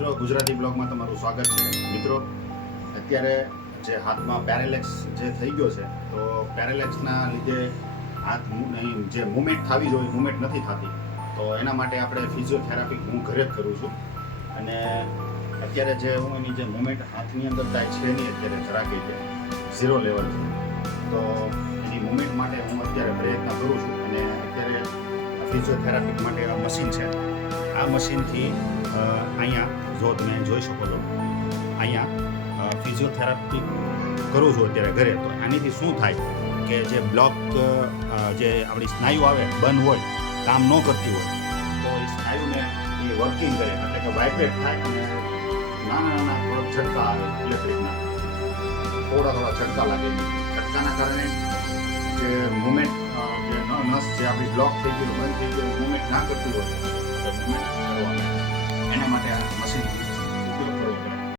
મિત્રો, ગુજરાતી બ્લોગમાં તમારું સ્વાગત છે. મિત્રો, અત્યારે જે હાથમાં પેરેલેક્સ જે થઈ ગયો છે, તો પેરેલેક્સના લીધે હાથ જે મૂવમેન્ટ થવી જોઈએ મૂવમેન્ટ નથી થતી, તો એના માટે આપણે ફિઝિયોથેરાપી હું ઘરે જ કરું છું. અને અત્યારે જે હું એની જે મૂવમેન્ટ હાથની અંદર કાંઈ છે નહીં, અત્યારે જરાકે છે 0 લેવલ છે, તો એની મૂવમેન્ટ માટે હું અત્યારે પ્રયત્ન કરું છું. અને અત્યારે ફિઝિયોથેરાપી માટે આ મશીન છે. આ મશીનથી અહીંયા જો તમે જોઈ શકો છો, અહીંયા ફિઝિયોથેરાપી કરું છું અત્યારે ઘરે. તો આનીથી શું થાય કે જે બ્લોક જે આપણી સ્નાયુ આવે બંધ હોય, કામ ન કરતી હોય, તો એ સ્નાયુને એ વર્કિંગ કરે, એટલે કે વાઇબ્રેટ થાય અને નાના નાના થોડા ઝટકા આવે ઇલેક્ટ્રિકના, થોડા ઝટકા લાગે. ઝટકાના કારણે જે મૂવમેન્ટ જે નસ જે આપણી બ્લોક થઈ ગયું બંધ થઈ ગયું મૂવમેન્ટ ના કરતી હોય,